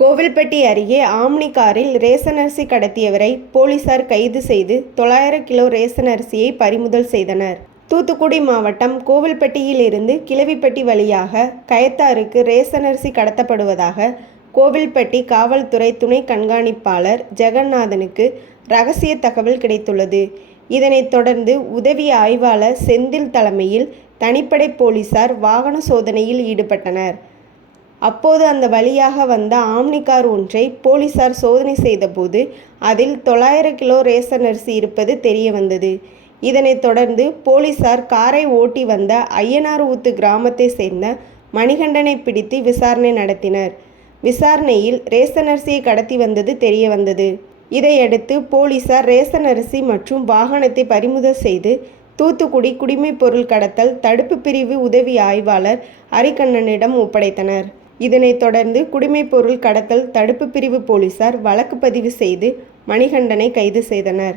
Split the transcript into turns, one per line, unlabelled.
கோவில்பட்டி அருகே ஆம்னி காரில் ரேசன் அரிசி கடத்தியவரை போலீசார் கைது செய்து தொள்ளாயிரம் கிலோ ரேசன் அரிசியை பறிமுதல் செய்தனர். தூத்துக்குடி மாவட்டம் கோவில்பட்டியில் இருந்து கிழவிப்பட்டி வழியாக கயத்தாருக்கு ரேசன் அரிசி கடத்தப்படுவதாக கோவில்பட்டி காவல்துறை துணை கண்காணிப்பாளர் ஜெகநாதனுக்கு ரகசிய தகவல் கிடைத்துள்ளது. இதனைத் தொடர்ந்து உதவி ஆய்வாளர் செந்தில் தலைமையில் தனிப்படை போலீசார் வாகன சோதனையில் ஈடுபட்டனர். அப்போது அந்த வழியாக வந்த ஆம்னி கார் ஒன்றை போலீசார் சோதனை செய்தபோது அதில் தொள்ளாயிரம் கிலோ ரேசன் அரிசி இருப்பது தெரியவந்தது. இதனைத் தொடர்ந்து போலீசார் காரை ஓட்டி வந்த அய்யனார்ஊத்து கிராமத்தை சேர்ந்த மணிகண்டனை பிடித்து விசாரணை நடத்தினர். விசாரணையில் ரேசன் அரிசியை கடத்தி வந்தது தெரியவந்தது. இதையடுத்து போலீசார் ரேசன் அரிசி மற்றும் வாகனத்தை பறிமுதல் செய்து தூத்துக்குடி குடிமைப்பொருள் கடத்தல் தடுப்பு பிரிவு உதவி ஆய்வாளர் அரிக்கண்ணனிடம் ஒப்படைத்தனர். இதனைத் தொடர்ந்து குடிமைப்பொருள் கடத்தல் தடுப்பு பிரிவு போலீசார் வழக்கு பதிவு செய்து மணிகண்டனை கைது செய்தனர்.